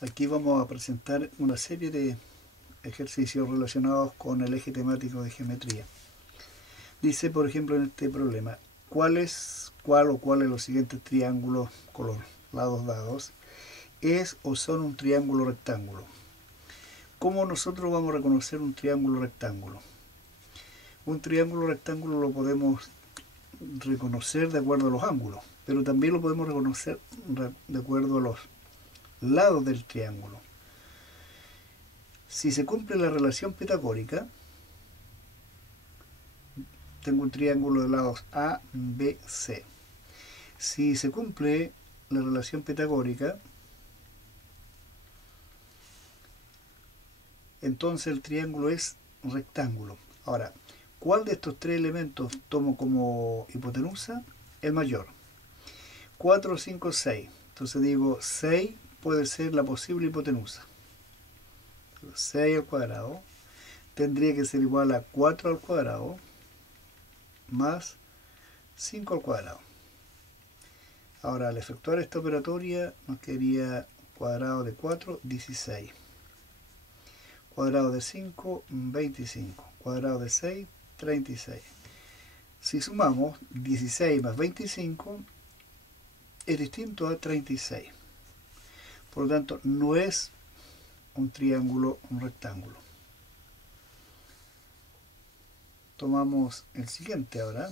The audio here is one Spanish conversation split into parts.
Aquí vamos a presentar una serie de ejercicios relacionados con el eje temático de geometría. Dice, por ejemplo, en este problema, cuál de los siguientes triángulos con los lados dados es o son un triángulo rectángulo. ¿Cómo nosotros vamos a reconocer un triángulo rectángulo? Un triángulo rectángulo lo podemos reconocer de acuerdo a los ángulos, pero también lo podemos reconocer de acuerdo a los lados del triángulo. Si se cumple la relación pitagórica, tengo un triángulo de lados A, B, C. Si se cumple la relación pitagórica, entonces el triángulo es rectángulo. Ahora, ¿cuál de estos tres elementos tomo como hipotenusa? El mayor. 4, 5, 6. Entonces digo 6 puede ser la posible hipotenusa. 6 al cuadrado tendría que ser igual a 4 al cuadrado más 5 al cuadrado. Ahora, al efectuar esta operatoria nos quedaría cuadrado de 4, 16. Cuadrado de 5, 25. Cuadrado de 6, 36. Si sumamos 16 más 25 es distinto a 36. Por lo tanto, no es un triángulo, un rectángulo. Tomamos el siguiente ahora.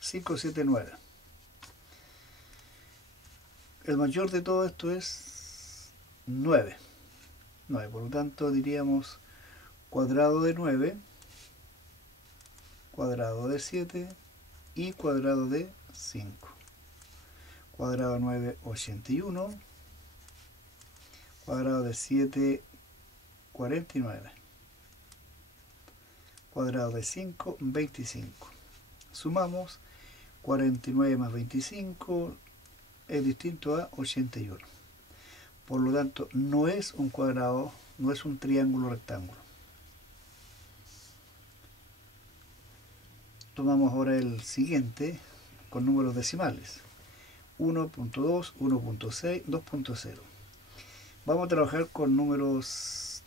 Cinco, 7, 9. El mayor de todo esto es 9. Por lo tanto, diríamos cuadrado de 9, cuadrado de 7 y cuadrado de 5. Cuadrado de 9, 81. Cuadrado de 7, 49. Cuadrado de 5, 25. Sumamos 49 más 25 es distinto a 81. Por lo tanto, no es un cuadrado, no es un triángulo rectángulo. Tomamos ahora el siguiente con números decimales. 1.2, 1.6, 2.0. Vamos a trabajar con números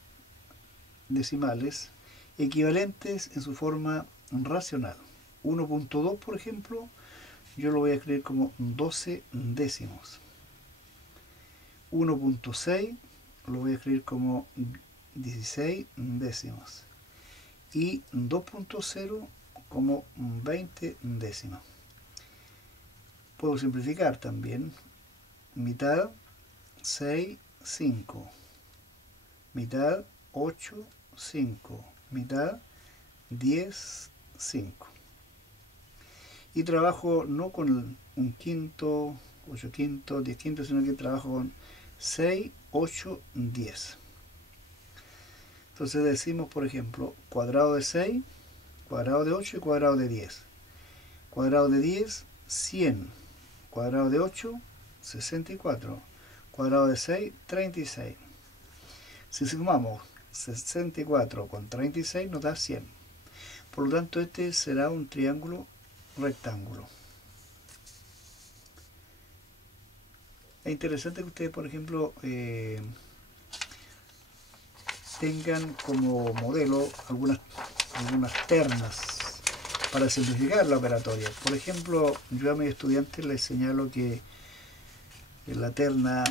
decimales equivalentes en su forma racional. 1.2, por ejemplo, yo lo voy a escribir como 12 décimos. 1.6 lo voy a escribir como 16 décimos. Y 2.0 como 20 décimas. Puedo simplificar también. Mitad 6, 5. Mitad 8, 5. Mitad 10, 5. Y trabajo no con un quinto, 8 quintos, 10 quintos, sino que trabajo con 6, 8, 10. Entonces decimos, por ejemplo, cuadrado de 6, cuadrado de 8 y cuadrado de 10. Cuadrado de 10, 100. Cuadrado de 8, 64. Cuadrado de 6, 36. Si sumamos 64 con 36 nos da 100. Por lo tanto, este será un triángulo rectángulo. Es interesante que ustedes, por ejemplo, tengan como modelo algunas ternas para simplificar la operatoria. Por ejemplo, yo a mis estudiantes les señalo que la terna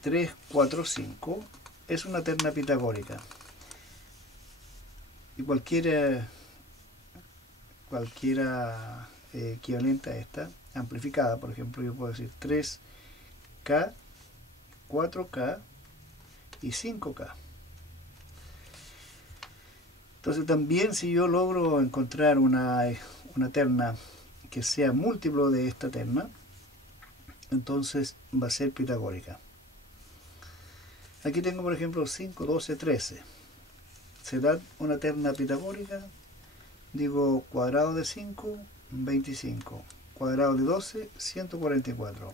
3, 4, 5 es una terna pitagórica. Y cualquiera equivalente a esta, amplificada, por ejemplo, yo puedo decir 3K, 4K y 5K. Entonces también si yo logro encontrar una terna que sea múltiplo de esta terna, entonces va a ser pitagórica. Aquí tengo por ejemplo 5, 12, 13. Se da una terna pitagórica. Digo cuadrado de 5, 25. Cuadrado de 12, 144.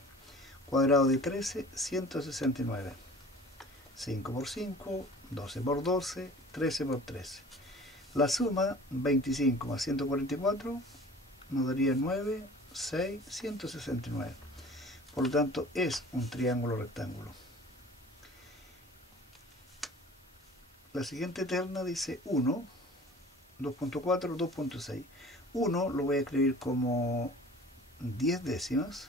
Cuadrado de 13, 169. 5 por 5, 12 por 12, 13 por 13. La suma, 25 más 144, nos daría 9 6, 169. Por lo tanto, es un triángulo rectángulo. La siguiente terna dice 1, 2.4, 2.6. 1 lo voy a escribir como 10 décimas,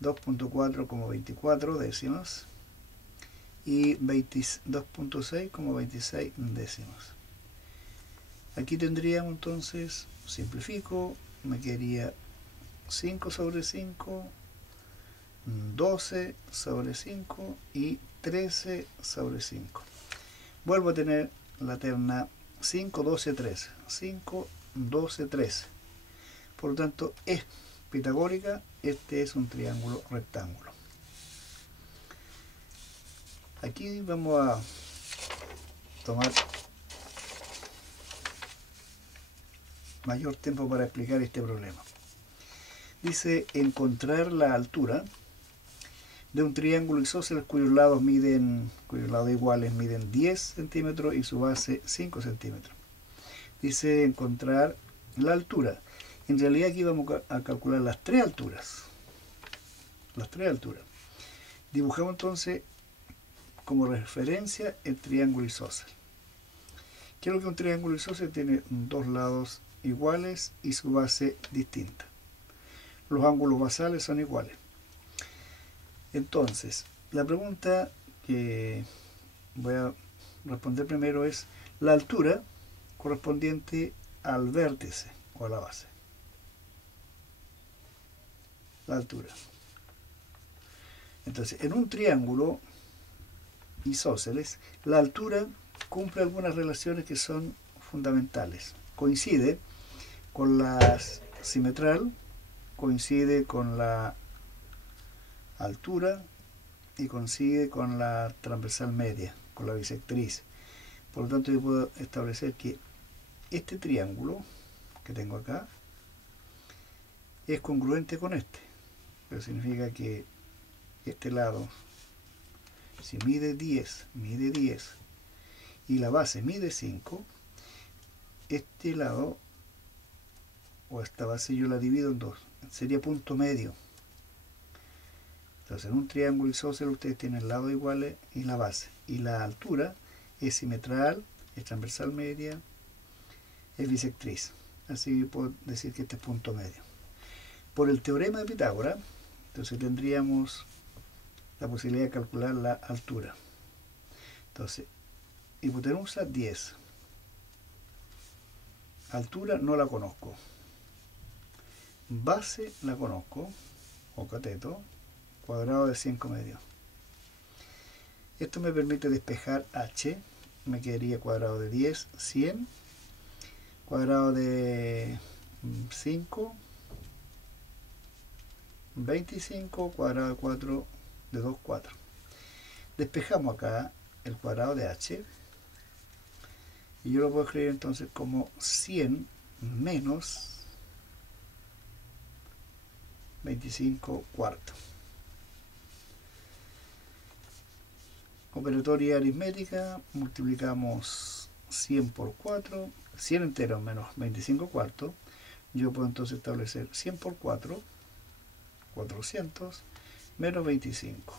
2.4 como 24 décimas y 2.6 como 26 décimas. Aquí tendríamos entonces, simplifico, me quedaría 5 sobre 5, 12 sobre 5 y 13 sobre 5. Vuelvo a tener la terna 5, 12, 13. 5, 12, 13. Por lo tanto, es pitagórica. Este es un triángulo rectángulo. Aquí vamos a tomar mayor tiempo para explicar este problema. Dice encontrar la altura de un triángulo isósceles cuyos lados iguales miden 10 centímetros y su base 5 centímetros. Dice encontrar la altura. En realidad aquí vamos a calcular las tres alturas. Las tres alturas. Dibujamos entonces como referencia el triángulo isósceles. ¿Qué es lo que un triángulo isósceles? Tiene dos lados iguales y su base distinta. Los ángulos basales son iguales. Entonces, la pregunta que voy a responder primero es la altura correspondiente al vértice o a la base. La altura. Entonces, en un triángulo isósceles, la altura cumple algunas relaciones que son fundamentales. Coincide con la simetral, coincide con la altura y coincide con la transversal media, con la bisectriz. Por lo tanto, yo puedo establecer que este triángulo que tengo acá es congruente con este. Pero significa que este lado, si mide 10 y la base mide 5, este lado o esta base yo la divido en dos, sería punto medio. Entonces en un triángulo isósceles ustedes tienen lados iguales y la base, y la altura es simetral, es transversal media, es bisectriz. Así puedo decir que este es punto medio. Por el teorema de Pitágoras, entonces tendríamos la posibilidad de calcular la altura. Entonces, hipotenusa 10. Altura no la conozco. Base la conozco, o cateto, cuadrado de 5 medios. Esto me permite despejar h, me quedaría cuadrado de 10, 100, cuadrado de 5, 25, cuadrado de 4, de 2, 4. Despejamos acá el cuadrado de h y yo lo puedo escribir entonces como 100 menos 25 cuartos. Operatoria aritmética, multiplicamos 100 por 4, 100 enteros menos 25 cuartos. Yo puedo entonces establecer 100 por 4, 400, menos 25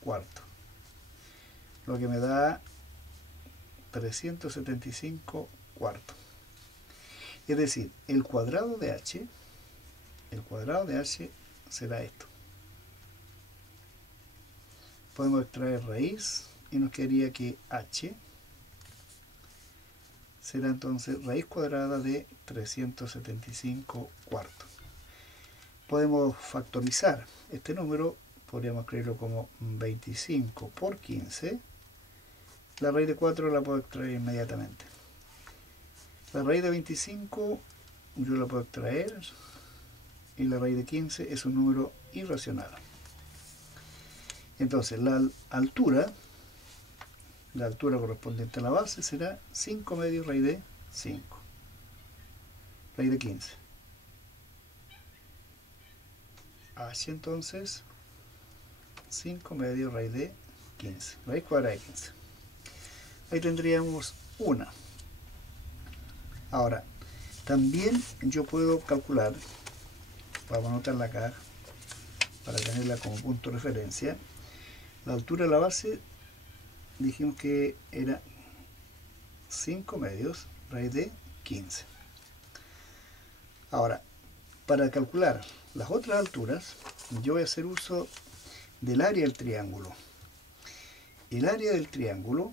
cuartos, lo que me da 375 cuartos. Es decir, el cuadrado de h será esto. Podemos extraer raíz y nos quedaría que h será entonces raíz cuadrada de 375 cuartos. Podemos factorizar este número, podríamos escribirlo como 25 por 15. La raíz de 4 la puedo extraer inmediatamente. La raíz de 25 yo la puedo extraer y la raíz de 15 es un número irracional. Entonces la altura correspondiente a la base será 5 medios raíz de 5, raíz de 15. H entonces 5 medios raíz de 15, raíz cuadrada de 15. Ahí tendríamos una. Ahora, también yo puedo calcular vamos a anotarla acá para tenerla como punto de referencia. La altura de la base dijimos que era 5 medios, raíz de 15. Ahora, para calcular las otras alturas, yo voy a hacer uso del área del triángulo. El área del triángulo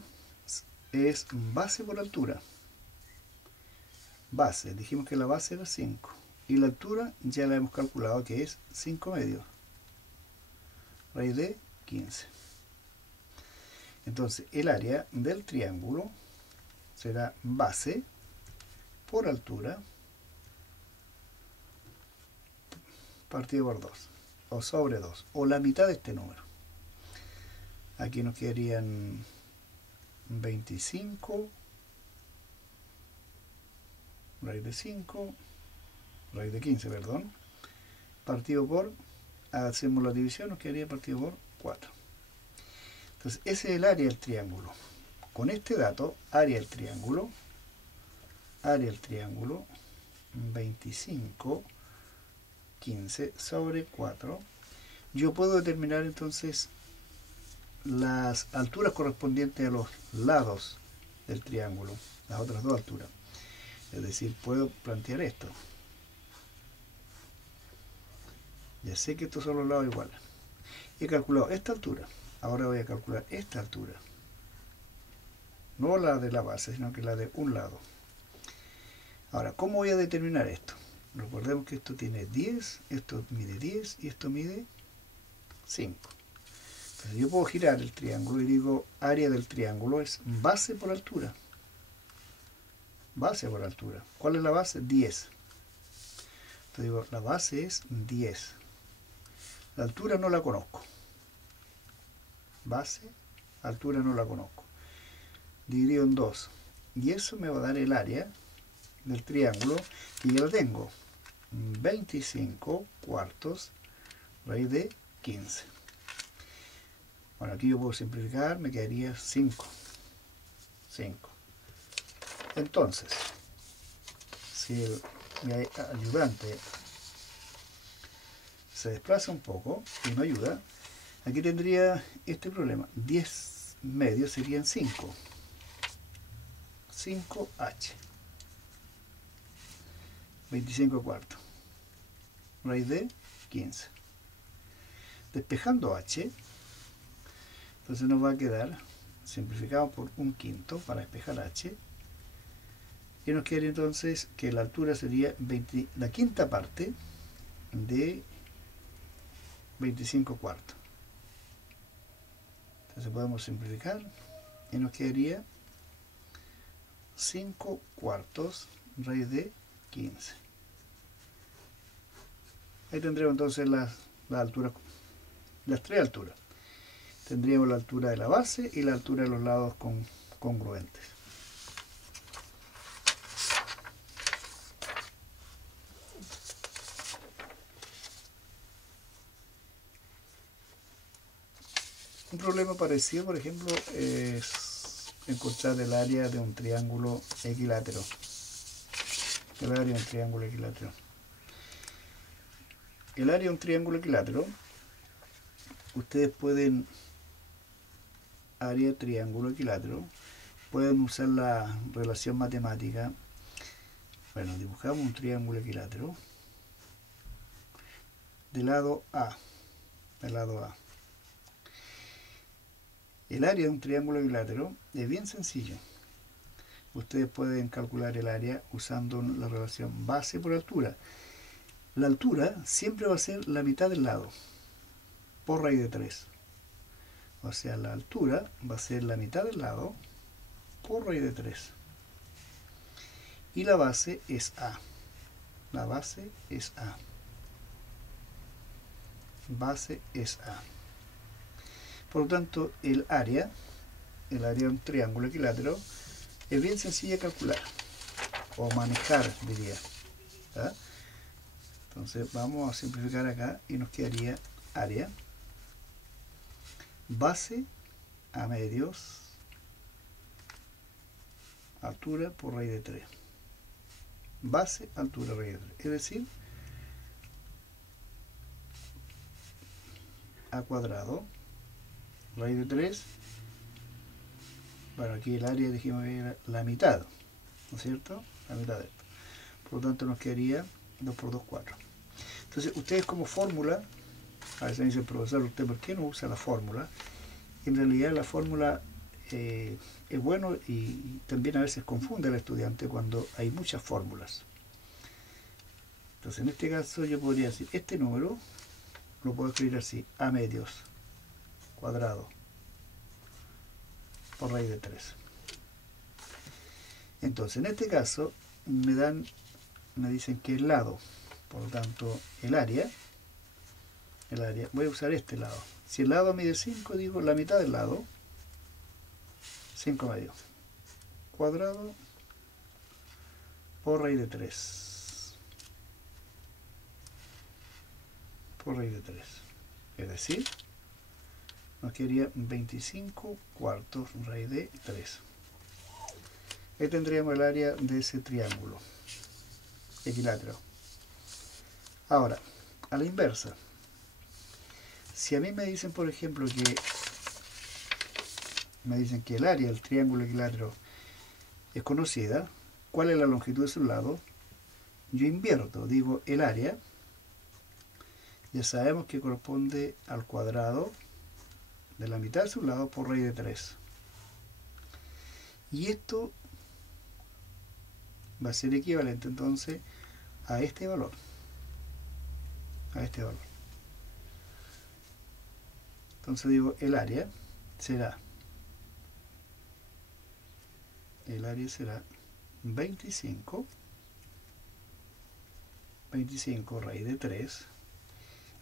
es base por altura. Base, dijimos que la base era 5. Y la altura ya la hemos calculado que es 5 medios. Raíz de 15. Entonces, el área del triángulo será base por altura partido por 2. O sobre 2. O la mitad de este número. Aquí nos quedarían 25 raíz de 5, raíz de 15, perdón, partido por, hacemos la división, nos quedaría partido por 4. Entonces, ese es el área del triángulo. Con este dato, área del triángulo, 25, 15 sobre 4, yo puedo determinar entonces las alturas correspondientes a los lados del triángulo, las otras dos alturas. Es decir, puedo plantear esto. Ya sé que estos son los lados iguales. He calculado esta altura. Ahora voy a calcular esta altura. No la de la base, sino que la de un lado. Ahora, ¿cómo voy a determinar esto? Recordemos que esto tiene 10, esto mide 10 y esto mide 5. Entonces yo puedo girar el triángulo y digo, área del triángulo es base por altura. Base por altura. ¿Cuál es la base? 10. Entonces digo, la base es 10. La altura no la conozco. Base, altura no la conozco. Dividido en 2. Y eso me va a dar el área del triángulo, que ya la tengo. 25 cuartos raíz de 15. Bueno, aquí yo puedo simplificar, me quedaría 5. 5. Entonces, si mi ayudante se desplaza un poco y no ayuda, aquí tendría este problema. 10 medios serían 5. 5h. 25 cuartos. Raíz de 15. Despejando h, entonces nos va a quedar simplificado por 1/5 para despejar h. Y nos quedaría entonces que la altura sería la quinta parte de 25 cuartos. Entonces podemos simplificar y nos quedaría 5 cuartos raíz de 15. Ahí tendremos entonces las alturas, las tres alturas. Tendríamos la altura de la base y la altura de los lados congruentes. Un problema parecido, por ejemplo, es encontrar el área de un triángulo equilátero. El área de un triángulo equilátero. El área de un triángulo equilátero, ustedes pueden, área de triángulo equilátero, pueden usar la relación matemática. Bueno, dibujamos un triángulo equilátero del lado A. Del lado A. El área de un triángulo equilátero es bien sencillo. Ustedes pueden calcular el área usando la relación base por altura. La altura siempre va a ser la mitad del lado, por raíz de 3. O sea, la altura va a ser la mitad del lado, por raíz de 3. Y la base es A. La base es A. Base es A. Por lo tanto, el área de un triángulo equilátero, es bien sencilla de calcular, o manejar, diría. ¿Verdad? Entonces vamos a simplificar acá y nos quedaría área, base a medios, altura por raíz de 3. Base, altura, raíz de 3. Es decir, a cuadrado, raíz de 3, bueno, aquí el área dijimos que era la mitad, ¿no es cierto? La mitad de esto. Por lo tanto nos quedaría 2 por 2, 4. Entonces ustedes como fórmula, a veces me dice el profesor, ¿usted por qué no usa la fórmula? En realidad la fórmula es bueno y también a veces confunde al estudiante cuando hay muchas fórmulas. Entonces en este caso yo podría decir, este número lo puedo escribir así, a medios cuadrado por raíz de 3. Entonces en este caso me dicen que el lado, por lo tanto el área, voy a usar este lado. Si el lado mide 5, digo la mitad del lado, 5 medios, cuadrado por raíz de 3. Por raíz de 3. Es decir, nos quedaría 25 cuartos raíz de 3. Ahí tendríamos el área de ese triángulo equilátero. Ahora, a la inversa, si a mí me dicen, por ejemplo, que el área del triángulo equilátero es conocida, ¿cuál es la longitud de su lado? Yo invierto, digo el área, ya sabemos que corresponde al cuadrado de la mitad de su lado por raíz de 3. Y esto va a ser equivalente entonces a este valor. Entonces digo el área será 25 raíz de 3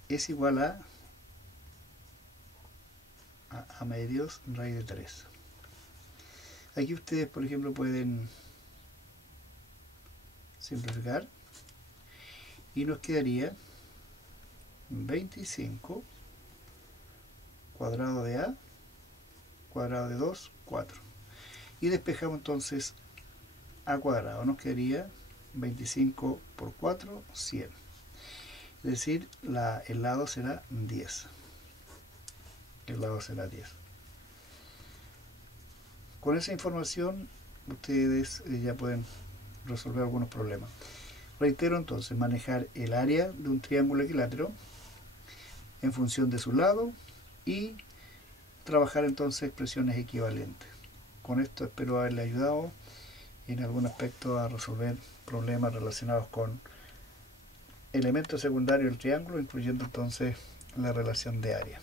es igual a medios raíz de 3. Aquí ustedes, por ejemplo, pueden simplificar y nos quedaría 25 cuadrado de a, cuadrado de 2, 4. Y despejamos entonces a cuadrado. Nos quedaría 25 por 4, 100. Es decir, el lado será 10. El lado será 10. Con esa información ustedes ya pueden resolver algunos problemas. Reitero entonces, manejar el área de un triángulo equilátero en función de su lado y trabajar entonces expresiones equivalentes. Con esto espero haberle ayudado en algún aspecto a resolver problemas relacionados con elementos secundarios del triángulo, incluyendo entonces la relación de área.